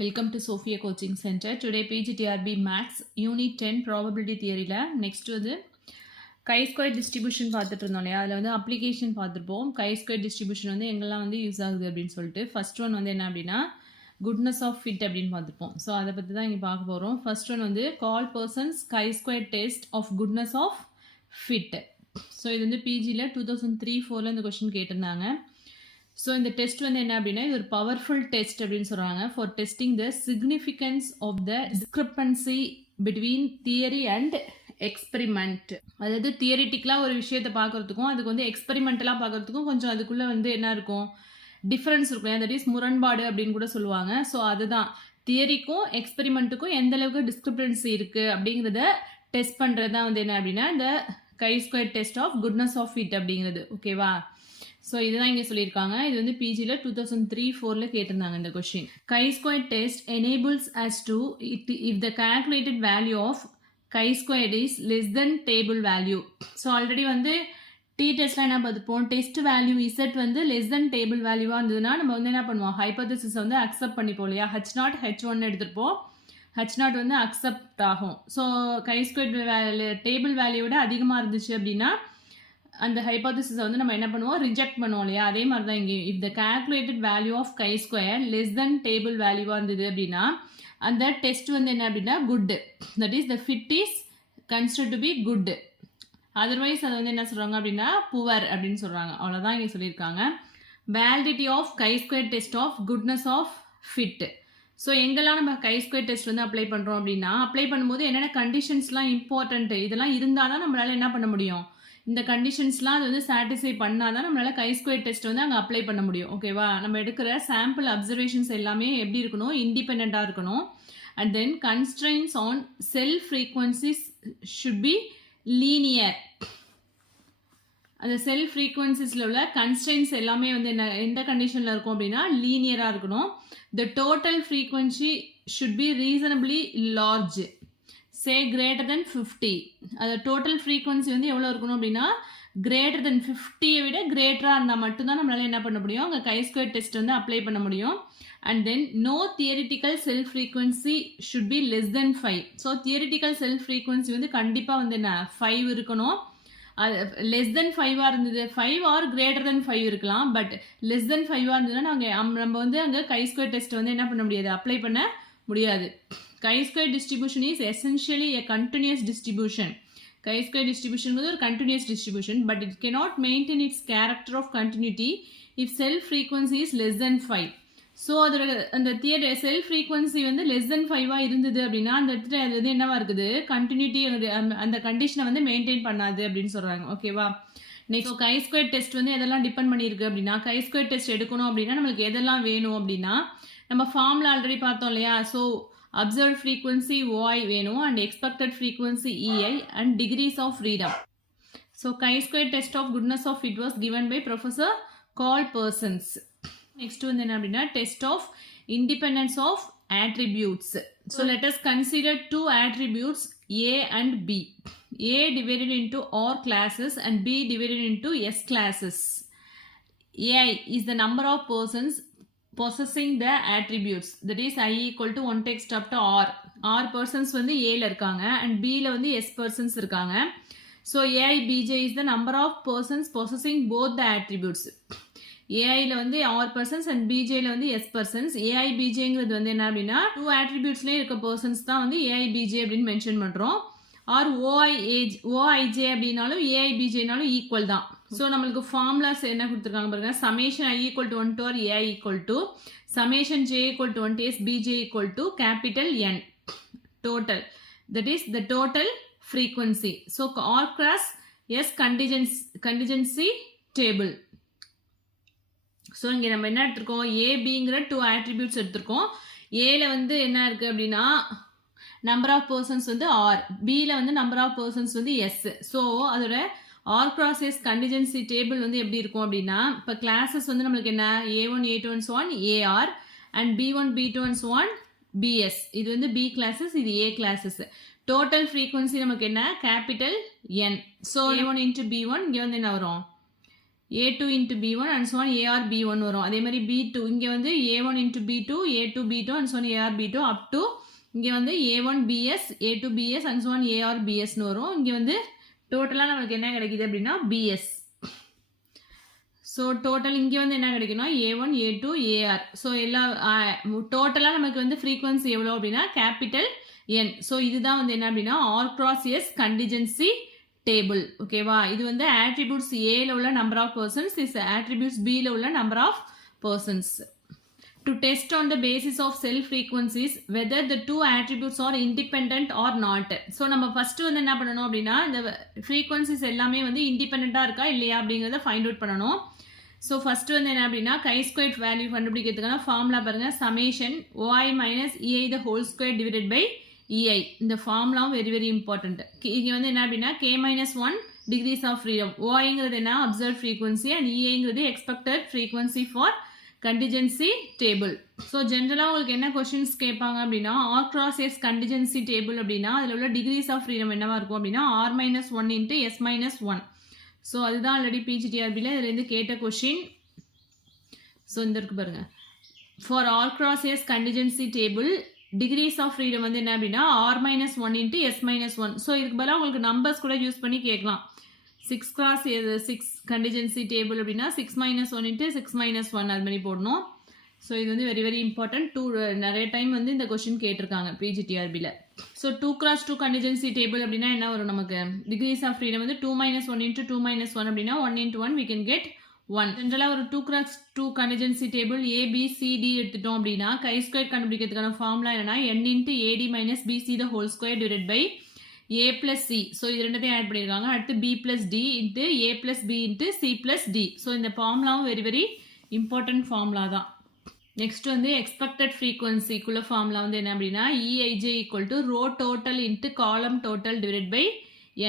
Welcome to Sophia Coaching Center. Today PGTRB Maths Unit 10 Probability Theory next வந்து chi-square distribution பார்த்துட்டு இருந்தோம் இல்லையா, அதில் வந்து அப்ளிகேஷன் பார்த்துருப்போம். chi-square distribution வந்து எங்கெல்லாம் வந்து யூஸ் ஆகுது அப்படின்னு சொல்லிட்டு ஃபர்ஸ்ட் ஒன் வந்து என்ன அப்படின்னா குட்னஸ் ஆஃப் ஃபிட் அப்படின்னு பார்த்துப்போம். ஸோ அதை பற்றி தான் இங்கே பார்க்க போகிறோம். ஃபர்ஸ்ட் ஒன் வந்து Karl Pearson's chi-square test of goodness of fit. So இது வந்து பிஜியில் 2003-04 இந்த கொஸ்டின் கேட்டிருந்தாங்க. ஸோ இந்த டெஸ்ட் வந்து என்ன அப்படின்னா இது ஒரு பவர்ஃபுல் டெஸ்ட் அப்படின்னு சொல்கிறாங்க for testing the significance of the discrepancy between theory and experiment. அதாவது தியரிட்டிக்கலாக ஒரு விஷயத்தை பார்க்குறதுக்கும் அதுக்கு வந்து எக்ஸ்பெரிமெண்டலாக பார்க்குறதுக்கும் கொஞ்சம் அதுக்குள்ளே வந்து என்ன இருக்கும், டிஃப்ரென்ஸ் இருக்கும். தட் இஸ் முரண்பாடு அப்படின்னு கூட சொல்லுவாங்க. ஸோ அதுதான் தியரிக்கும் எக்ஸ்பெரிமெண்ட்டுக்கும் எந்த அளவுக்கு டிஸ்கிரிப்பன்சி இருக்குது அப்படிங்கிறத டெஸ்ட் பண்ணுறது தான் வந்து என்ன அப்படின்னா இந்த chi-square test of goodness of fit அப்படிங்கிறது. ஓகேவா? ஸோ இதுதான் இங்கே சொல்லியிருக்காங்க. இது வந்து பிஜியில் 2003-04 கேட்டிருந்தாங்க இந்த question. chi-square test enables us to if the calculated value of chi-square is less than table value. So already வந்து டி டெஸ்ட்லாம் என்ன பார்த்துப்போம், டெஸ்ட் வேல்யூ இசட் வந்து லெஸ் தென் டேபிள் வேல்யூவாக இருந்ததுன்னா நம்ம வந்து என்ன பண்ணுவோம், ஹைபோதசிஸ் வந்து அக்செப்ட் பண்ணிப்போம் இல்லையா. H0 H1 எடுத்துருப்போம். H0 வந்து அக்செப்ட் ஆகும். ஸோ chi-square டேபிள் வேல்யூவோட அதிகமாக இருந்துச்சு அப்படின்னா அந்த ஹைபோதசிஸை வந்து நம்ம என்ன பண்ணுவோம், ரிஜெக்ட் பண்ணுவோம் இல்லையா. அதே மாதிரி தான் இங்கே if the calculated value of chi-square less than table வேல்யூவாக இருந்தது அப்படின்னா அந்த டெஸ்ட் வந்து என்ன அப்படின்னா good. That is the fit is considered to be good. Otherwise அதை வந்து என்ன சொல்கிறாங்க அப்படின்னா புவர் அப்படின்னு சொல்கிறாங்க. அவ்வளோதான் இங்கே சொல்லியிருக்காங்க. Validity of chi-square test of goodness of fit. So எங்கெல்லாம் நம்ம chi-square டெஸ்ட் வந்து அப்ளை பண்ணுறோம் அப்படின்னா அப்ளை பண்ணும்போது என்னென்ன கண்டிஷன்ஸ்லாம் இம்பார்ட்டன்ட்டு இதெல்லாம் இருந்தால் தான் நம்மளால் என்ன பண்ண முடியும், இந்த கண்டிஷன்ஸ்லாம் அது வந்து சாட்டிஸ்ஃபை பண்ணால் தான் நம்மளால் chi-square டெஸ்ட் வந்து அங்கே அப்ளை பண்ண முடியும். ஓகேவா? நம்ம எடுக்கிற சாம்பிள் அப்சர்வேஷன்ஸ் எல்லாமே எப்படி இருக்கணும், இண்டிபெண்ட்டாக இருக்கணும். And then constrains on sell frequencies should be linear. அந்த செல் ஃப்ரீக்வன்சிஸில் உள்ள கன்ஸ்ட்ரெயின்ஸ் எல்லாமே வந்து என்ன எந்த கண்டிஷனில் இருக்கும் அப்படின்னா லீனியராக இருக்கணும். The total frequency should B reasonably large, say greater than 50. அது டோட்டல் ஃப்ரீக்வன்சி வந்து எவ்வளோ இருக்கணும் அப்படின்னா கிரேட்டர் தென் 50-ஐ விட கிரேட்டராக இருந்தால் மட்டும்தான் நம்மளால் என்ன பண்ண முடியும், அங்கே chi-square டெஸ்ட் வந்து அப்ளை பண்ண முடியும். And then no theoretical cell frequency should be less than 5. So theoretical cell frequency வந்து கண்டிப்பாக வந்து என்ன 5 இருக்கணும். அது லெஸ் தென் 5-ஆக இருந்தது 5 ஆர் கிரேட்டர் தென் 5 இருக்கலாம். பட் லெஸ் தென் 5-ஆக இருந்ததுன்னா நம்ம வந்து அங்கே chi-square டெஸ்ட் வந்து என்ன பண்ண முடியாது, அப்ளை பண்ண முடியாது. chi-square distribution is essentially a continuous distribution. chi-square distribution is a continuous distribution, but it cannot maintain its character of continuity if cell frequency is less than 5. So அதோட அந்த செல் frequency வந்து less தென் 5-ஆக இருந்தது அப்படின்னா அந்த இடத்துல அது வந்து என்னவா இருக்குது, கண்டினியூட்டி அந்த கண்டிஷனை வந்து மெயின்டைன் பண்ணாது அப்படின்னு சொல்கிறாங்க. ஓகேவா? நெக்ஸ்ட் chi-square டெஸ்ட் வந்து எதெல்லாம் டிபெண்ட் பண்ணியிருக்கு அப்படின்னா chi-square டெஸ்ட் எடுக்கணும் அப்படின்னா நம்மளுக்கு எதெல்லாம் வேணும் அப்படின்னா நம்ம ஃபார்மில் ஆல்ரெடி பார்த்தோம் இல்லையா. ஸோ observed frequency OI வேணும் and expected frequency EI and degrees of freedom. So chi-square test of goodness of fit was given by Professor Carl Persons. Next one then அப்படின்னா test of independence of attributes. So let us consider two attributes A and B. A divided into R classes and B divided into S classes. AI is the number of persons possessing the attributes, that is I equal to 1 text up to R. R persons வந்து Aல இருக்காங்க and Bல வந்து S persons இருக்காங்க. So AI BJ is the number of persons possessing both the attributes. AIல வந்து R persons and BJல வந்து S persons. AI BJங்கிறது வந்து என்ன அப்படின்னா 2 attributesலேயே இருக்க persons தான் வந்து AI BJ அப்படின்னு மென்ஷன் பண்ணுறோம். ஆர் OIJ அப்படின்னாலும் AI BJனாலும் ஈக்குவல் தான். ஸோ நம்மளுக்கு ஃபார்முலாஸ் என்ன கொடுத்துருக்காங்க பாருங்க. Summation I equal to 1 to R AI equal to summation J equal to 1 to S BJ equal to capital N total. That is the total frequency. So R cross S contingency table. So இங்கே நம்ம என்ன எடுத்திருக்கோம், ABங்கிற 2 attributes எடுத்திருக்கோம். ஏல வந்து என்ன இருக்குது அப்படின்னா நம்பர் ஆஃப் பர்சன்ஸ் வந்து ஆர், பியில் வந்து நம்பர் ஆஃப் பர்சன்ஸ் வந்து எஸ். ஸோ அதோட R cross S contingency table வந்து எப்படி இருக்கும் அப்படின்னா இப்போ கிளாஸஸ் வந்து நம்மளுக்கு என்ன A1 A2 and so on AR and B1 B2 and so on BS. இது வந்து B கிளாஸஸ், இது A கிளாஸஸ். டோட்டல் ஃப்ரீக்வன்சி நமக்கு என்ன capital N. So A1 into B1 இங்கே வந்து என்ன வரும் A2 into B1 and so on AR B1 வரும். அதே மாதிரி B2 இங்கே வந்து A1 into B2 A2 B2 and so on AR B2 up to இங்கே வந்து A1 BS A2 BS and so on AR BS வரும். இங்கே வந்து டோட்டலாக நமக்கு என்ன கிடைக்குது அப்படின்னா BS. ஸோ டோட்டல் இங்கே வந்து என்ன கிடைக்குன்னா A1 A2 AR. ஸோ எல்லா டோட்டலாக நமக்கு வந்து ஃப்ரீக்வன்சி எவ்வளோ அப்படின்னா கேபிட்டல் N. ஸோ இதுதான் வந்து என்ன அப்படின்னா R cross S contingency table. ஓகேவா, இது வந்து attributes Aல உள்ள number of persons, is attributes Bல உள்ள number of persons. To test on the basis of cell frequencies whether the two attributes are independent or not. So நம்ம first வந்து என்ன பண்ணணும் அப்படின்னா இந்த frequencies எல்லாமே வந்து இண்டிபெண்ட்டாக இருக்கா இல்லையா அப்படிங்கிறத ஃபைண்ட் அவுட் பண்ணணும். ஸோ ஃபர்ஸ்ட் வந்து என்ன அப்படின்னா chi-squared வேல்யூ கண்டுபிடிக்கிறதுக்கான ஃபார்முலா பாருங்க, summation OI minus EI the whole square divided by EI. இந்த ஃபார்முலாவும் வெரி வெரி இம்பார்ட்டன்ட். இங்கே வந்து என்ன அப்படின்னா K-1 degrees of freedom. OIங்கிறது என்ன அப்சர்வ் ஃப்ரீக்வன்சி அண்ட் EIங்கிறது expected frequency for contingency table. So ஜென்ரலாக உங்களுக்கு என்ன கொஸ்டின்ஸ் கேட்பாங்க அப்படின்னா R cross S contingency table அப்படின்னா அதில் உள்ள டிகிரிஸ் ஆஃப் ஃப்ரீடம் என்னவா இருக்கும் அப்படின்னா R-1 into S-1. ஸோ அதுதான் ஆல்ரெடி PGTRBயில் இதுலேருந்து கேட்ட கொஸ்டின். ஸோ இந்த இருக்கு பாருங்க, for R cross S contingency table degrees of freedom வந்து என்ன அப்படின்னா R-1 into S-1. ஸோ இதுக்கு பதிலாக உங்களுக்கு நம்பர்ஸ் கூட யூஸ் பண்ணி கேட்கலாம். 6 cross 6 கண்டிஜென்சி டேபிள் அப்படின்னா 6-1 into 6-1 அது மாதிரி போடணும். ஸோ இது வந்து வெரி வெரி இம்பார்ட்டன்ட். நிறைய டைம் வந்து இந்த கொஸ்டின் கேட்டிருக்காங்க PGTRBயில். ஸோ 2 cross 2 கண்டிஜென்சி டேபிள் அப்படின்னா என்ன வரும் நமக்கு, டிகிரிஸ் ஆஃப் ஃப்ரீடம் வந்து 2-1 into 2-1 அப்படின்னா 1 into 1 we can get 1. ஜென்ரலாக ஒரு 2 cross 2 கண்டிஜென்சி டேபிள் ABCD எடுத்துட்டோம் அப்படின்னா chi-squared கண்டுபிடிக்கிறதுக்கான ஃபார்முலா என்னன்னா N into AD minus BC the whole square divided by A plus C. So இது ரெண்டத்தையும் ஆட் பண்ணியிருக்காங்க. அடுத்து B plus D into A plus B into C plus D. So இந்த ஃபார்முலாவும் very very important formula தான். Next வந்து expected ஃப்ரீக்வன்சிக்குள்ள formula வந்து என்ன அப்படின்னா EIJ equal to row total into column total divided by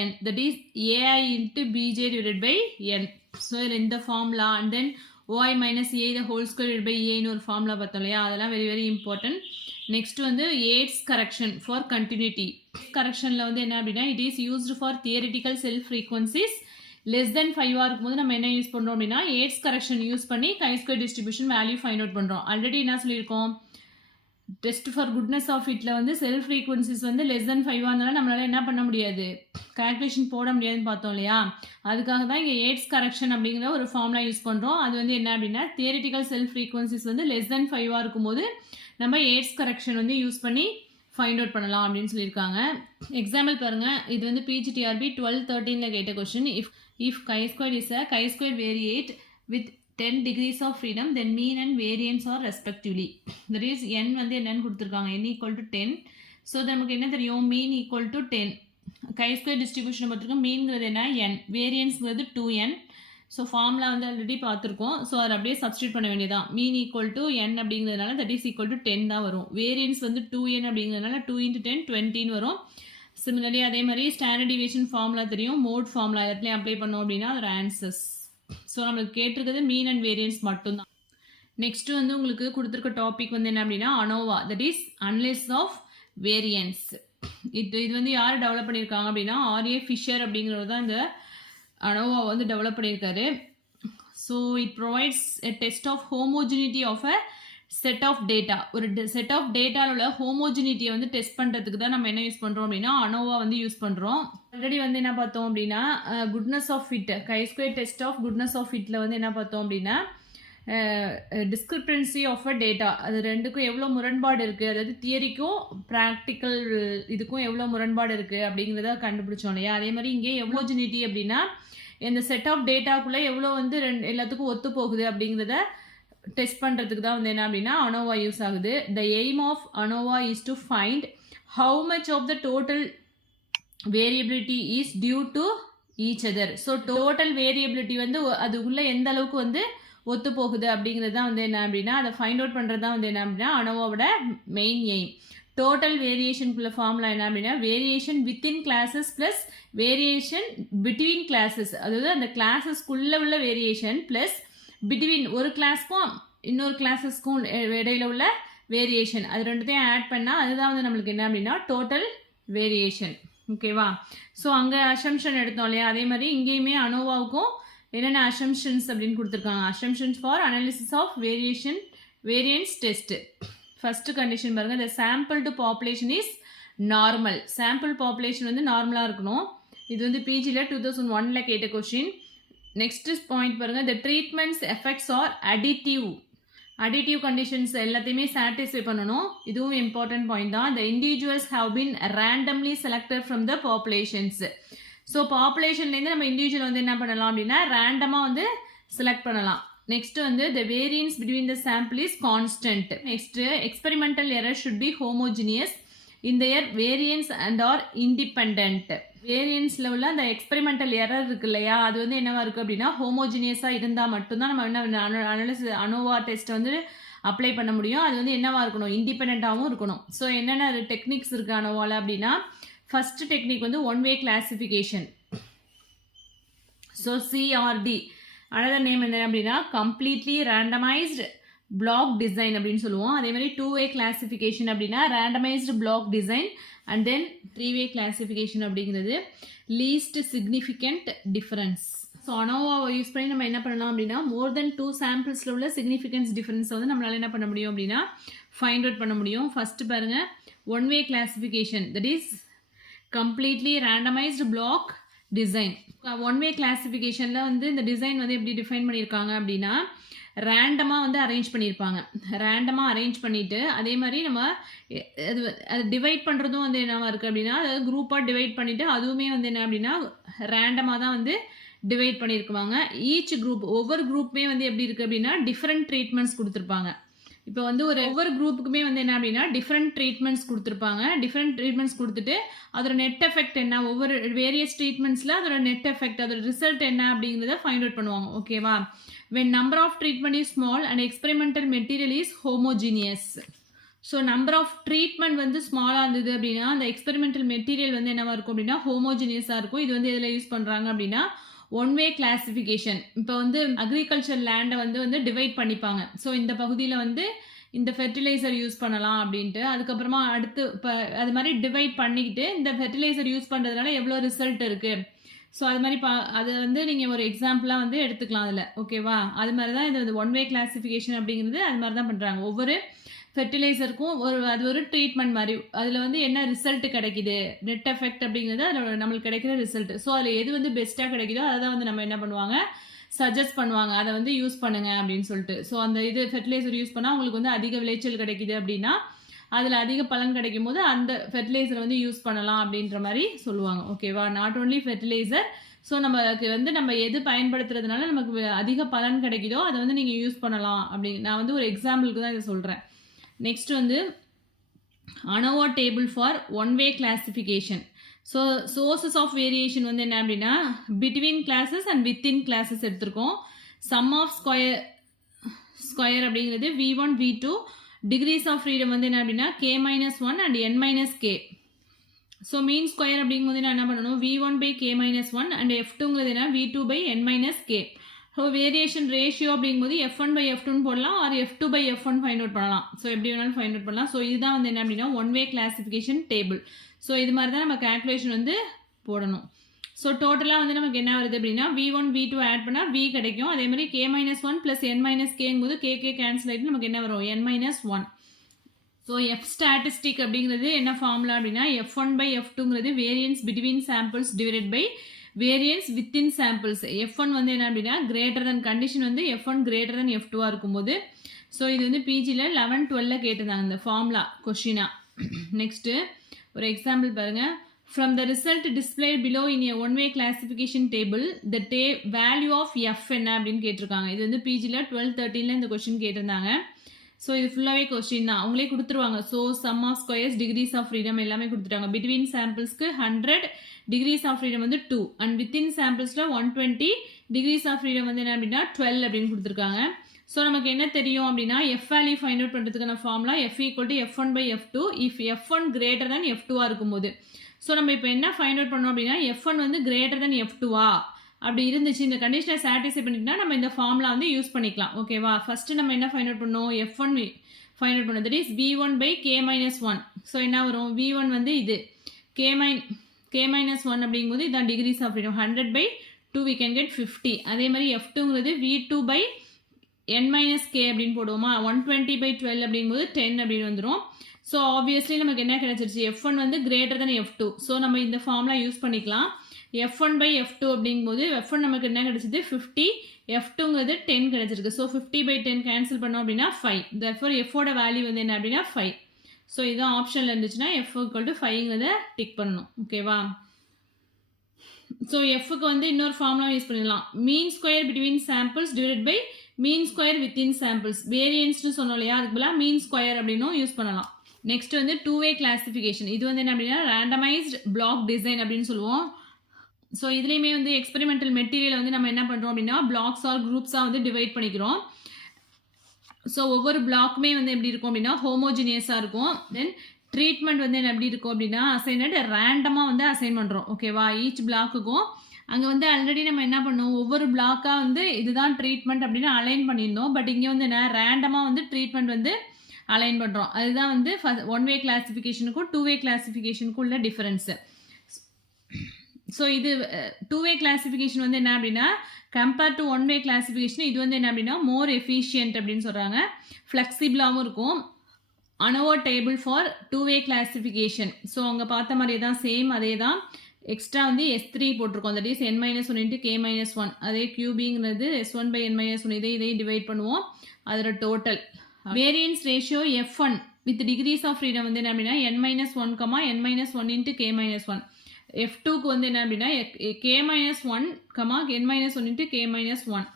N. That is AI into BJ divided by N. So இந்த formula and then OI minus EI the whole square divided by EIன்னு ஒரு formula பார்த்தோம் இல்லையா, அதெல்லாம் very very important. Next வந்து ஏட்ஸ் correction for continuity. கரெக்ஷனில் வந்து என்ன அப்படின்னா it is used for theoretical self frequencies less than 5 இருக்கும்போது நம்ம என்ன யூஸ் பண்ணுறோம் அப்படின்னா ஏட்ஸ் கரெக்ஷன் யூஸ் பண்ணி chi-square distribution value find out பண்ணுறோம். ஆல்ரெடி என்ன சொல்லியிருக்கோம், டெஸ்ட் ஃபார் குட்னஸ் ஆஃப் இட்ல வந்து செல்ஃப் ஃப்ரீக்வன்சிஸ் வந்து லெஸ் தென் 5 இருந்தாலும் நம்மளால என்ன பண்ண முடியாது, கால்குலேஷன் போட முடியாதுன்னு பார்த்தோம் இல்லையா. அதுக்காக தான் இங்கே ஏட்ஸ் கரெக்ஷன் அப்படிங்கிற ஒரு ஃபார்முலா யூஸ் பண்ணுறோம். அது வந்து என்ன அப்படின்னா தியரிட்டிக்கல் செல்ஃப் ஃப்ரீக்வன்சிஸ் வந்து லெஸ் தென் 5 இருக்கும்போது நம்ம ஏட்ஸ் கரெக்ஷன் வந்து யூஸ் பண்ணி ஃபைண்ட் அவுட் பண்ணலாம் அப்படின்னு சொல்லியிருக்காங்க. எக்ஸாம்பிள் பாருங்கள், இது வந்து PGTRB 12-13 கேட்ட question. If chi-squared is a chi-squared variate with 10 degrees of freedom then mean and variance are respectively. That is n வந்து என்னன்னு கொடுத்துருக்காங்க, n equal to 10. ஸோ நமக்கு என்ன தெரியும், mean equal to 10. chi-square distribution பார்த்துருக்கோம், மீன்ங்கிறது என்ன n, வேரியன்ஸ்ங்கிறது 2n. ஸோ ஃபார்முலா வந்து already பார்த்துருக்கோம். ஸோ அதை அப்படியே சப்ஸ்டியூட் பண்ண வேண்டியதான். மீன் ஈக்குவல் டு n அப்படிங்கிறதுனால தட் இஸ் ஈக்குவல் டு 10 தான் வரும். வேரியன்ஸ் வந்து 2n அப்படிங்கிறதுனால 2 into 10 20 வரும். சிமிலர்லி அதே மாதிரி ஸ்டாண்டர்ட் டிவியேஷன் ஃபார்முலா தெரியும், மோட் ஃபார்முலா இடத்துலையும் அப்ளை பண்ணோம் அப்படின்னா அதோட ஆன்சர்ஸ். ஸோ நம்மளுக்கு கேட்டிருக்கிறது மீன் அண்ட் வேரியன்ஸ் மட்டும்தான். நெக்ஸ்ட் வந்து உங்களுக்கு கொடுத்துருக்க டாபிக் வந்து என்ன அப்படின்னா ANOVA, that is analysis of variance. இது வந்து யார் டெவலப் பண்ணியிருக்காங்க அப்படின்னா RA ஃபிஷர் அப்படிங்கிறது தான் இந்த அனோவா வந்து டெவலப் பண்ணியிருக்காரு. So it provides a test of homogeneity of a set of data. ஒரு செட் ஆஃப் டேட்டாவில் உள்ள ஹோமோஜினிட்டியை வந்து டெஸ்ட் பண்ணுறதுக்கு தான் நம்ம என்ன யூஸ் பண்ணுறோம் அப்படின்னா அனோவா வந்து யூஸ் பண்ணுறோம். ஆல்ரெடி வந்து என்ன பார்த்தோம் அப்படின்னா goodness of fit, chi-square test of goodness of ஃபிட்டில் வந்து என்ன பார்த்தோம் அப்படின்னா டிஸ்கிரிப்டன்சி ஆஃப் அ டேட்டா, அது ரெண்டுக்கும் எவ்வளோ முரண்பாடு இருக்குது, அதாவது தியரிக்கும் ப்ராக்டிக்கல் இதுக்கும் எவ்வளோ முரண்பாடு இருக்குது அப்படிங்கிறத கண்டுபிடிச்சோம் இல்லையா. அதே மாதிரி இங்கே ஹோமோஜினிட்டி அப்படின்னா இந்த செட் ஆஃப் டேட்டாக்குள்ளே எவ்வளோ வந்து எல்லாத்துக்கும் ஒத்து போகுது அப்படிங்கிறத டெஸ்ட் பண்ணுறதுக்கு தான் வந்து என்ன அப்படின்னா அனோவா யூஸ் ஆகுது. The aim of ANOVA is to find how much of the total variability is due to each other. So total variability வந்து அது உள்ள எந்த அளவுக்கு வந்து ஒத்து போகுது அப்படிங்கிறது தான் வந்து என்ன அப்படின்னா அதை ஃபைண்ட் அவுட் பண்ணுறது தான் வந்து என்ன அப்படின்னா அனோவாவோட மெயின் எய்ம். டோட்டல் வேரியேஷனுக்குள்ள ஃபார்முலா என்ன அப்படின்னா variation within classes plus variation between classes, அதாவது அந்த கிளாஸஸ்க்குள்ளே உள்ள வேரியேஷன் ப்ளஸ் பிட்வீன் ஒரு கிளாஸ்க்கும் இன்னொரு கிளாஸஸ்க்கும் இடையில உள்ள வேரியேஷன், அது ரெண்டுத்தையும் ஆட் பண்ணால் அதுதான் வந்து நம்மளுக்கு என்ன அப்படின்னா டோட்டல் வேரியேஷன். ஓகேவா. ஸோ அங்கே அசம்ஷன் எடுத்தோம் இல்லையா, அதே மாதிரி இங்கேயுமே அனோவாவுக்கும் என்னென்ன assumptions அப்படின்னு கொடுத்துருக்காங்க. assumptions for analysis of variance test. first condition பாருங்க, the sampled population is normal. sample population வந்து நார்மலாக இருக்கணும். இது வந்து பிஜியில் 2001 கேட்ட கொஸ்டின். நெக்ஸ்ட் பாயிண்ட் பாருங்க, the treatments effects are additive conditions எல்லாத்தையுமே satisfy பண்ணணும். இதுவும் important point தான். the individuals have been randomly selected from the populations. So பாப்புலேஷன்லேருந்து நம்ம இண்டிவிஜுவல் வந்து என்ன பண்ணலாம் அப்படின்னா ரேண்டமாக வந்து செலக்ட் பண்ணலாம். நெக்ஸ்ட் வந்து the variance between the sample is constant. Next experimental error should be homogeneous in their variance and are independent. வேரியன்ஸில் உள்ள அந்த எக்ஸ்பெரிமெண்டல் எரர் இருக்கு இல்லையா, அது வந்து என்னவா இருக்குது அப்படின்னா ஹோமோஜினியஸாக இருந்தால் மட்டும்தான் நம்ம என்ன அனோவா டெஸ்ட் வந்து அப்ளை பண்ண முடியும். அது வந்து என்னவா இருக்கணும், இண்டிபெண்ட்டாகவும் இருக்கணும். ஸோ என்னென்ன டெக்னிக்ஸ் இருக்குது அனோவாவில் அப்படின்னா, ஃபர்ஸ்ட் டெக்னிக் வந்து one way classification. So CRD another name என்ன அப்படின்னா கம்ப்ளீட்லி ரேண்டமைஸ்டு பிளாக் டிசைன் அப்படின்னு சொல்லுவோம். அதே மாதிரி 2-way கிளாசிஃபிகேஷன் அப்படின்னா randomised block design. And then 3-way classification அப்படிங்கிறது லீஸ்ட் சிக்னிஃபிகண்ட் டிஃபரன்ஸ். ஸோ அனோவாவை யூஸ் பண்ணி நம்ம என்ன பண்ணலாம் அப்படின்னா மோர் தென் 2 சாம்பிள்ஸில் உள்ள சிக்னிஃபிகன்ஸ் டிஃபரன்ஸை வந்து நம்மளால் என்ன பண்ண முடியும் அப்படின்னா ஃபைண்ட் அவுட் பண்ண முடியும். ஃபர்ஸ்ட் பாருங்கள், one way classification, that is completely randomised block design. One way கிளாசிஃபிகேஷனில் வந்து இந்த டிசைன் வந்து எப்படி டிஃபைன் பண்ணியிருக்காங்க அப்படின்னா ரேண்டமாக வந்து அரேஞ்ச் பண்ணியிருப்பாங்க. ரேண்டமாக அரேஞ்ச் பண்ணிவிட்டு அதே மாதிரி நம்ம அது டிவைட் பண்ணுறதும் வந்து என்னவா இருக்குது அப்படின்னா அதாவது குரூப்பாக டிவைட் பண்ணிவிட்டு அதுவுமே வந்து என்ன அப்படின்னா ரேண்டமாக தான் வந்து டிவைட் பண்ணியிருக்குவாங்க. ஈச் குரூப் ஒவ்வொரு குரூப்புமே வந்து எப்படி இருக்குது அப்படின்னா டிஃப்ரெண்ட் ட்ரீட்மெண்ட்ஸ் கொடுத்துருப்பாங்க. இப்போ வந்து ஒவ்வொரு குரூப்புக்குமே வந்து என்ன அப்படின்னா டிஃப்ரெண்ட் ட்ரீட்மெண்ட்ஸ் கொடுத்துருப்பாங்க. டிஃப்ரெண்ட் ட்ரீட்மெண்ட்ஸ் கொடுத்துட்டு அதோட நெட் எஃபெக்ட் என்ன, ஒவ்வொரு வேரியஸ் ட்ரீட்மெண்ட்ஸில் அதோட நெட் எஃபெக்ட் அதோட ரிசல்ட் என்ன அப்படிங்கிறத ஃபைண்ட் அவுட் பண்ணுவாங்க. ஓகேவா? when number of treatment is small and experimental material is homogeneous. So number of treatment வந்து ஸ்மாலாக இருந்தது அப்படின்னா அந்த எக்ஸ்பெரிமெண்டல் மெட்டீரியல் வந்து என்னவா இருக்கும் அப்படின்னா ஹோமோஜினியஸாக இருக்கும். இது வந்து எதில் யூஸ் பண்ணுறாங்க அப்படின்னா ஒன்-வே கிளாசிஃபிகேஷன். இப்போ வந்து அக்ரிகல்ச்சர் லேண்டை வந்து டிவைட் பண்ணிப்பாங்க. ஸோ இந்த பகுதியில் வந்து இந்த ஃபெர்டிலைசர் யூஸ் பண்ணலாம் அப்படின்ட்டு, அதுக்கப்புறமா அடுத்து இப்போ அது மாதிரி டிவைட் பண்ணிக்கிட்டு இந்த ஃபெர்டிலைசர் யூஸ் பண்ணுறதுனால எவ்வளோ ரிசல்ட் இருக்குது. ஸோ அது மாதிரி அதை வந்து நீங்கள் ஒரு எக்ஸாம்பிளாக வந்து எடுத்துக்கலாம் அதில். ஓகேவா? அது மாதிரி தான் இது ஒன்-வே கிளாசிஃபிகேஷன் அப்படிங்கிறது அது மாதிரி தான் பண்ணுறாங்க. ஒவ்வொரு ஃபெர்டிலைசருக்கும் அது ஒரு ட்ரீட்மெண்ட் மாதிரி அதில் வந்து என்ன ரிசல்ட் கிடைக்குது, நெட் எஃபெக்ட் அப்படிங்கிறது அதில் நம்மளுக்கு கிடைக்கிற ரிசல்ட். ஸோ அதில் எது வந்து பெஸ்ட்டாக கிடைக்குதோ அதை தான் வந்து நம்ம என்ன பண்ணுவாங்க சஜஸ்ட் பண்ணுவாங்க, அதை வந்து யூஸ் பண்ணுங்க அப்படின்னு சொல்லிட்டு. ஸோ அந்த இது ஃபெர்டிலைசர் யூஸ் பண்ணால் உங்களுக்கு வந்து அதிக விளைச்சல் கிடைக்குது அப்படின்னா அதில் அதிக பலன் கிடைக்கும் போது அந்த ஃபெர்டிலைசரை வந்து யூஸ் பண்ணலாம் அப்படின்ற மாதிரி சொல்லுவாங்க. ஓகேவா? Not only fertiliser. ஸோ நமக்கு வந்து நம்ம எது பயன்படுத்துறதுனால நமக்கு அதிக பலன் கிடைக்குதோ அதை வந்து நீங்கள் யூஸ் பண்ணலாம் அப்படி நான் வந்து ஒரு எக்ஸாம்பிளுக்கு தான் இதை சொல்கிறேன். நெக்ஸ்ட் வந்து ANOVA table for one way classification. So sources of variation வந்து என்ன அப்படின்னா between classes and within classes எடுத்திருக்கோம். சம் ஆஃப் ஸ்கொயர் அப்படிங்கிறது V1 V2. Decrease of freedom வந்து என்ன அப்படின்னா K-1 and N-K. So mean square அப்படிங்கும்போது நான் என்ன பண்ணணும் V1/K-1 அண்ட் F2ங்கிறது என்ன V2/N-K. ஸோ வேரியேஷன் ரேஷியோ அப்படிங்கும்போது F1/F2 போடலாம், ஆர் F2/F1 ஃபைண்ட் அவுட் பண்ணலாம். ஸோ எப்படி வேணாலும் ஃபைண்ட் அவுட் பண்ணலாம். ஸோ இதுதான் வந்து என்ன அப்படின்னா ஒன்-வே கிளாசிஃபிகேஷன் டேபிள். ஸோ இது மாதிரி தான் நம்ம கேல்குலேஷன் வந்து போடணும். ஸோ டோட்டலாக வந்து நமக்கு என்ன வருது அப்படின்னா V1 V2 ஆட் பண்ணால் V கிடைக்கும். அதே மாதிரி K-1 + N-K போது KK கேன்சல் ஆகிட்டு நமக்கு என்ன வரும் N-1. ஸோ F ஸ்டாட்டிஸ்டிக் அப்படிங்கிறது என்ன ஃபார்முலா அப்படின்னா F1/F2ங்கிறது variance between samples divided by variance within samples. F1 வந்து என்ன அப்படின்னா கிரேட்டர் தன் கண்டிஷன் வந்து F1 கிரேட்டர் தன் F2 இருக்கும்போது. ஸோ இது வந்து பிஜியில் 11-12 கேட்டிருந்தாங்க இந்த ஃபார்முலா கொஷினா. நெக்ஸ்ட்டு ஒரு எக்ஸாம்பிள் பாருங்கள். From the result displayed below in a one-way classification table, the value of F என்ன அப்படின்னு கேட்டிருக்காங்க. இது வந்து பிஜியில் 12-13 இந்த கொஸ்டின் கேட்டிருந்தாங்க. ஸோ இது ஃபுல்லாகவே கொஸ்டின் தான் அவங்களே கொடுத்துருவாங்க. So sum of squares, degrees of freedom எல்லாமே கொடுத்துட்டாங்க. பிட்வீன் சாம்பிள்ஸ்க்கு 100, டிகிரிஸ் ஆஃப் ஃப்ரீடம் வந்து 2, அண்ட் வித்தின் சாம்பிள்ஸில் 120, டிகிரிஸ் ஆஃப் ஃப்ரீடம் வந்து என்ன அப்படின்னா 12 அப்படின்னு கொடுத்துருக்காங்க. ஸோ நமக்கு என்ன தெரியும் அப்படின்னா எஃப் வேல்யூ ஃபைண்ட் அவுட் பண்ணுறதுக்கான formula F = F1/F2 if F1 greater than F2 இருக்கும்போது. ஸோ நம்ம இப்போ என்ன ஃபைண்ட் அவுட் பண்ணோம் அப்படின்னா F1 வந்து கிரேட்டர் தன் F2 அப்படி இருந்துச்சு, இந்த கண்டிஷனை சாட்டிஸ்ஃபை பண்ணிட்டுனா நம்ம இந்த ஃபார்முலா வந்து யூஸ் பண்ணிக்கலாம். ஓகேவா? ஃபர்ஸ்ட் நம்ம என்ன ஃபைண்ட் அவுட் பண்ணோம் F1 ஃபைண்ட் அவுட் பண்ணோம், தட் இஸ் V1/K-1. ஸோ என்ன வரும் V1 வந்து இது K-1 அப்படிங்கும்போது இதான் decrease of freedom 100/2. 2 we can get 50. அதே மாதிரி f2ங்கிறது v2 by n minus k அப்படின்னு போடுவோமா 120 by 12 அப்படிங்கும்போது 10 அப்படின்னு வந்துடும். ஸோ ஆப்வியஸ்லி நமக்கு என்ன கிடைச்சிருச்சு f1 வந்து கிரேட்டர் than f2. ஸோ நம்ம இந்த ஃபார்முலா யூஸ் பண்ணிக்கலாம். f1 by f2 அப்படிங்கும்போது f1 நமக்கு என்ன கிடைச்சது 50, f2ங்கிறது 10 கிடைச்சிருக்கு. ஸோ 50 by 10 கேன்சல் பண்ணோம் அப்படின்னா 5. therefore f-ஓட வேல்யூ வந்து என்ன அப்படின்னா 5. ஸோ இதுதான் ஆப்ஷனில் இருந்துச்சுன்னா f equal to 5ங்கிறத டிக் பண்ணணும். ஓகேவா? ஸோ எஃப்க்கு வந்து இன்னொரு ஃபார்முலா யூஸ் பண்ணிடலாம். Mean square between samples divide by mean square within samples. வேரியன்ஸ்னு சொன்னோம் இல்லையா, அதுக்கு பதிலாக மீன் ஸ்கொயர் அப்படின்னும் யூஸ் பண்ணலாம். நெக்ஸ்ட் வந்து 2-way கிளாசிஃபிகேஷன். இது வந்து என்ன அப்படின்னா ரேண்டமைஸ்ட் பிளாக் டிசைன் அப்படின்னு சொல்லுவோம். ஸோ இதுலேயுமே வந்து எக்ஸ்பெரிமெண்டல் மெட்டீரியல் வந்து நம்ம என்ன பண்ணுறோம் அப்படின்னா பிளாக்ஸ் ஆர் குரூப்ஸாக வந்து டிவைட் பண்ணிக்கிறோம். ஸோ ஒவ்வொரு பிளாக்குமே வந்து எப்படி இருக்கும் அப்படின்னா ஹோமோஜினியஸாக இருக்கும். தென் ட்ரீட்மெண்ட் வந்து என்ன எப்படி இருக்கும் அப்படின்னா அசைன்மெண்ட் ரேண்டமாக வந்து அசைன் பண்ணுறோம். ஓகேவா? ஈச் பிளாக்குக்கும் அங்கே வந்து ஆல்ரெடி நம்ம என்ன பண்ணோம், ஒவ்வொரு பிளாக்காக வந்து இதுதான் ட்ரீட்மெண்ட் அப்படின்னு அலைன் பண்ணியிருந்தோம். பட் இங்கே வந்து என்ன ரேண்டமாக வந்து ட்ரீட்மெண்ட் வந்து அலைன் பண்ணுறோம். அதுதான் வந்து 1-way கிளாசிஃபிகேஷனுக்கும் 2-way கிளாசிஃபிகேஷனுக்கும் உள்ள டிஃபரன்ஸு. ஸோ இது 2-way கிளாசிஃபிகேஷன் வந்து என்ன அப்படின்னா கம்பேர் டு 1-way கிளாசிஃபிகேஷன் இது வந்து என்ன அப்படின்னா மோர் எஃபிஷியன்ட் அப்படின்னு சொல்கிறாங்க. ஃப்ளெக்சிபிளாகவும் இருக்கும். ANOVA table for 2-way classification. So அங்கே பார்த்த மாதிரியே தான் சேம் அதே தான். எக்ஸ்ட்ரா வந்து S3 போட்டிருக்கோம். That is n-1 into k-1. அதே QBங்கிறது S1 by n-1 இதையும் டிவைட் பண்ணுவோம். அதோட total variance ratio F1 with degrees of freedom வந்து என்ன அப்படின்னா n-1, n-1 into k-1. F2க்கு வந்து என்ன அப்படின்னா k-1, n-1 into k-1.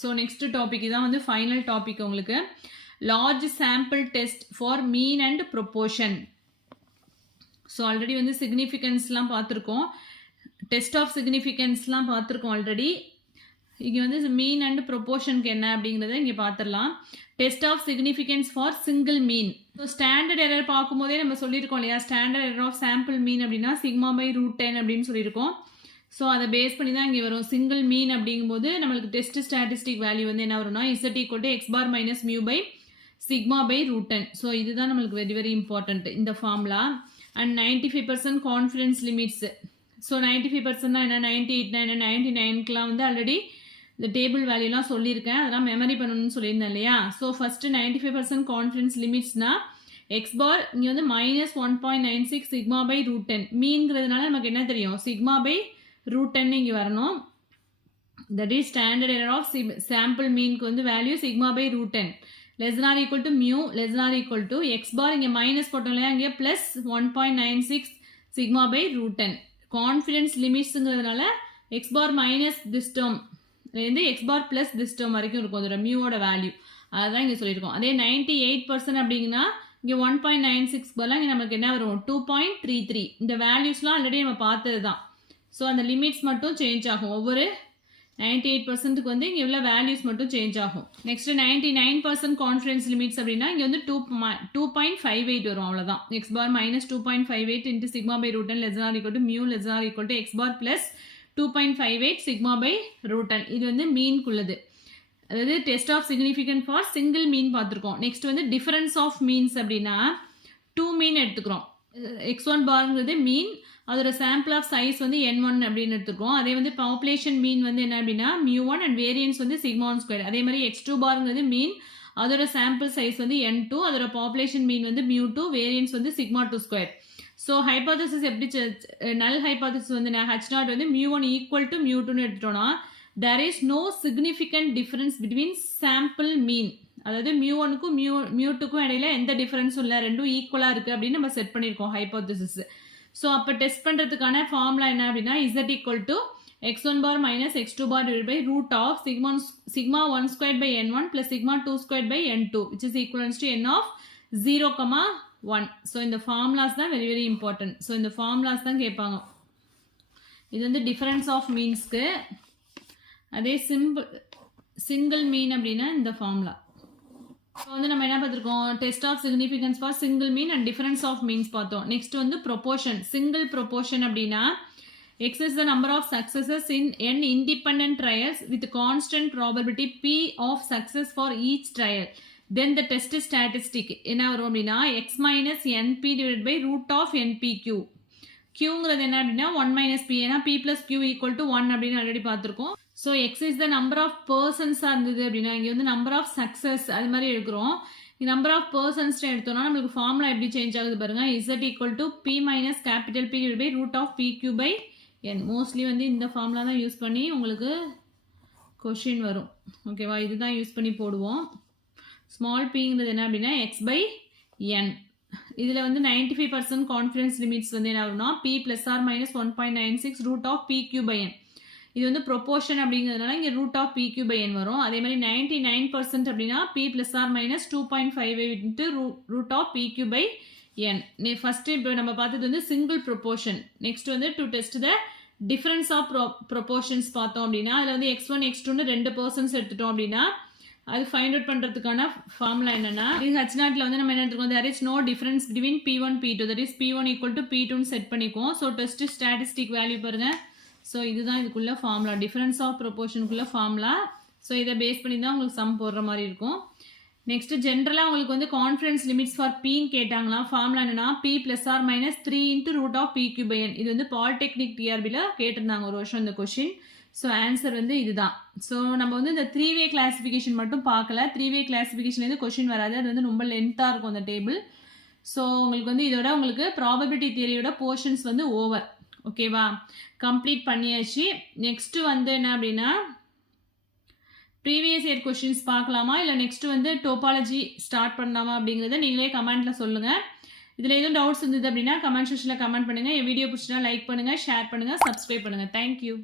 So next topic இதான் வந்து ஃபைனல் டாபிக் உங்களுக்கு. Large sample test for mean and proportion. So already வந்து சிக்னிஃபிகன்ஸ்லாம் பார்த்துருக்கோம். டெஸ்ட் ஆஃப் சிக்னிஃபிகன்ஸ்லாம் பார்த்துருக்கோம் ஆல்ரெடி. இங்கே வந்து மீன் அண்ட் ப்ரொப்போர்ஷனுக்கு என்ன அப்படிங்கிறத இங்கே பார்த்துடலாம். Test of significance for single mean. So standard error பார்க்கும்போதே நம்ம சொல்லியிருக்கோம் இல்லையா, standard error of sample mean அப்படின்னா σ/√10 அப்படின்னு சொல்லியிருக்கோம். ஸோ அதை பேஸ் பண்ணி தான் இங்கே வரும். சிங்கிள் மீன் அப்படிங்கும்போது நம்மளுக்கு டெஸ்ட் ஸ்டாட்டிஸ்டிக் வேல்யூ வந்து என்ன வரும்னா z = x bar minus mu by σ/√10. So இதுதான் நம்மளுக்கு வெரி வெரி இம்பார்ட்டன்ட் இந்த formula. And 95% confidence limits. So 95%னா என்ன, 98, 99க்குலாம் வந்து ஆல்ரெடி இந்த டேபிள் வேல்யூலாம் சொல்லியிருக்கேன். அதெல்லாம் மெமரி பண்ணணும்னு சொல்லியிருந்தேன் இல்லையா. ஸோ ஃபஸ்ட்டு 95% கான்ஃபிடன்ஸ் லிமிட்ஸ்னா x bar இங்கே வந்து -1.96 σ/√10. மீன்கிறதுனால நமக்கு என்ன தெரியும், σ/√10 இங்கே வரணும். That is standard error of sample மீனுக்கு வந்து value σ/√10 less than or equal to mu less than or equal to x bar இங்கே மைனஸ் போட்டோம் இல்லையா, இங்கே +1.96 σ/√10. கான்ஃபிடன்ஸ் லிமிட்ஸுங்கிறதுனால x bar minus this term இருந்து x bar plus this term வரைக்கும் இருக்கும் அதோட மியூவோட வேல்யூ. அதுதான் இங்கே சொல்லியிருக்கோம். அதே 98% அப்படிங்கன்னா இங்கே 1.96 பதிலாக இங்கே நமக்கு என்ன வரும் 2.33. இந்த வேல்யூஸ்லாம் ஆல்ரெடி நம்ம பார்த்தது தான். ஸோ அந்த லிமிட்ஸ் மட்டும் சேஞ்ச் ஆகும். ஒவ்வொரு 98%க்கு வந்து இங்கே உள்ள வேல்யூஸ் மட்டும் சேஞ்ச் ஆகும். நெக்ஸ்ட் 99% கான்ஃபிடன்ஸ் லிமிட்ஸ் அப்படின்னா இங்கே வந்து 2.58 வரும். அவ்வளோதான். x bar -2.58 into σ/√10 less than or equal to mu less than or equal to x bar plus 2.58 σ/√10. இது வந்து மீன்குள்ளது. அதாவது test of significant for single mean பார்த்துருக்கோம். நெக்ஸ்ட் வந்து டிஃபரன்ஸ் ஆஃப் மீன்ஸ் அப்படின்னா 2 மீன் எடுத்துக்கிறோம். x1 பார்ங்கிறது மீன், அதோட சாம்பிள் ஆஃப் சைஸ் வந்து n1 அப்படின்னு எடுத்துக்கிறோம். அதே வந்து பாப்புலேஷன் மீன் வந்து என்ன அப்படின்னா μ1 அண்ட் வேரியன்ஸ் வந்து σ1². அதே மாதிரி x2 பார்ங்கிறது மீன், அதோட சாம்பிள் சைஸ் வந்து n2, அதோட பாப்புலேஷன் மீன் வந்து μ2, வேரியன்ஸ் வந்து σ2². ஸோ ஹைபோதசிஸ் எப்படி நல் ஹைபோதசிஸ் வந்து h0 வந்து μ1 ஈக்குவல் டு μ2ன்னு எடுத்துட்டோம்னா there is no significant difference between sample mean. அதாவது μ1க்கும் μ2க்கும் இடையில எந்த டிஃபரன்ஸும் இல்லை, ரெண்டும் ஈக்குவலாக இருக்குது அப்படின்னு நம்ம செட் பண்ணியிருக்கோம் ஹைபோதசிஸ். ஸோ அப்போ டெஸ்ட் பண்ணுறதுக்கான ஃபார்முலா என்ன அப்படின்னா z = x1 bar minus x2 bar divided by root of σ1² by n1 plus σ2² by n2 which is equivalent to n of 0,1. So இந்த ஃபார்முலாஸ் தான் வெரி வெரி இம்பார்ட்டன்ட். ஸோ இந்த formulas தான் கேட்பாங்க. இது வந்து டிஃபரன்ஸ் ஆஃப் மீன்ஸ்க்கு. அதே சிங்கிள் மீன் அப்படின்னா இந்த ஃபார்முலா. ஸோ வந்து நம்ம என்ன பார்த்துருக்கோம், test of significance for single mean and difference of means பார்த்தோம். நெக்ஸ்ட் வந்து ப்ரொபோர்ஷன். சிங்கிள் ப்ரொபோர்ஷன் அப்படின்னா x is the number of successes in n independent trials with constant probability p of success for each trial. Then the test statistic என்ன வரும் அப்படின்னா x minus np divided by root of npq. Qங்கிறது என்ன அப்படின்னா 1 minus P. ஏன்னா P plus Q equal to 1 அப்படின்னு already பார்த்துருக்கோம். So X is the number of personsஆ இருந்தது அப்படின்னா இங்கே வந்து number of success அது மாதிரி எடுக்கிறோம். நம்பர் ஆஃப் பர்சன்ஸ் எடுத்தோம்னா நம்மளுக்கு ஃபார்முலா எப்படி சேஞ்ச் ஆகுது பாருங்க. Z equal to P minus capital P divided by root of PQ by N. Mostly வந்து இந்த ஃபார்முலா தான் யூஸ் பண்ணி உங்களுக்கு கொஷின் வரும். ஓகேவா, இதுதான் யூஸ் பண்ணி போடுவோம். ஸ்மால் பிங்கிறது என்ன அப்படின்னா X by N. இதில் வந்து 95% கான்ஃபிடன்ஸ் லிமிட்ஸ் வந்து என்ன வரும்னா P plus or minus 1.96 root of PQ by N. இது வந்து ப்ரொபோர்ஷன் அப்படிங்கிறதுனால இங்கே root of PQ by N வரும். அதே மாதிரி 99% அப்படின்னா P plus or minus 2.58 into root of PQ by N. First இப்போ நம்ம பார்த்தது வந்து சிங்கிள் ப்ரொபோர்ஷன். நெக்ஸ்ட் வந்து to test the difference of proportions பார்த்தோம் அப்படின்னா அதில் வந்து X1 X2 ரெண்டு பர்சன்ஸ் எடுத்துட்டோம் அப்படின்னா அது ஃபைண்ட் அவுட் பண்ணுறதுக்கான ஃபார்முலா என்னன்னா H0ல வந்து நம்ம என்ன எடுத்துக்கோம், there is no difference between P1 P2, that is P1 equal to P2 set பண்ணிக்குவோம். ஸோ டெஸ்ட் ஸ்டாட்டிஸ்டிக் வேல்யூ பாருங்க. ஸோ இதுதான் இதுக்குள்ள ஃபார்முலா, டிஃபரன்ஸ் ஆஃப் ப்ரொபோர்ஷனுக்குள்ள ஃபார்முலா. ஸோ இதை பேஸ் பண்ணி தான் உங்களுக்கு சம் போடுற மாதிரி இருக்கும். நெக்ஸ்ட் ஜென்ரலாக உங்களுக்கு வந்து கான்ஃபிடன்ஸ் லிமிட்ஸ் ஃபார் Pன்னு கேட்டாங்களா, ஃபார்முலா என்னன்னா P plus or minus 3 into root of PQ by N. இது வந்து பாலிடெக்னிக் டிஆர்பியில் கேட்டிருந்தாங்க ஒரு வருஷம் இந்த கொஷின். ஸோ ஆன்சர் வந்து இதுதான். ஸோ நம்ம வந்து இந்த 3-வே கிளாசிஃபிகேஷன் மட்டும் பார்க்கல. 3-வே கிளாசிஃபிகேஷன்லேருந்து கொஷின் வராது, அது வந்து ரொம்ப லென்த்தாக இருக்கும் அந்த டேபிள். ஸோ உங்களுக்கு வந்து இதோட உங்களுக்கு ப்ராபபிலிட்டி தியரியோட போர்ஷன்ஸ் வந்து ஓவர். ஓகேவா, கம்ப்ளீட் பண்ணியாச்சு. நெக்ஸ்ட் வந்து என்ன அப்படின்னா ப்ரீவியஸ் இயர் கொஷின்ஸ் பார்க்கலாமா இல்லை நெக்ஸ்ட் வந்து டோபாலஜி ஸ்டார்ட் பண்ணலாமா அப்படிங்கிறத நீங்களே கமெண்ட்ல சொல்லுங்க. இதில் எதுவும் டவுட்ஸ் இருந்தது அப்படின்னா கமெண்ட் செக்ஷனில் கமெண்ட் பண்ணுங்க. என் வீடியோ பிடிச்சினா லைக் பண்ணுங்க, ஷேர் பண்ணுங்க, சப்ஸ்கிரைப் பண்ணுங்க. தேங்க்யூ.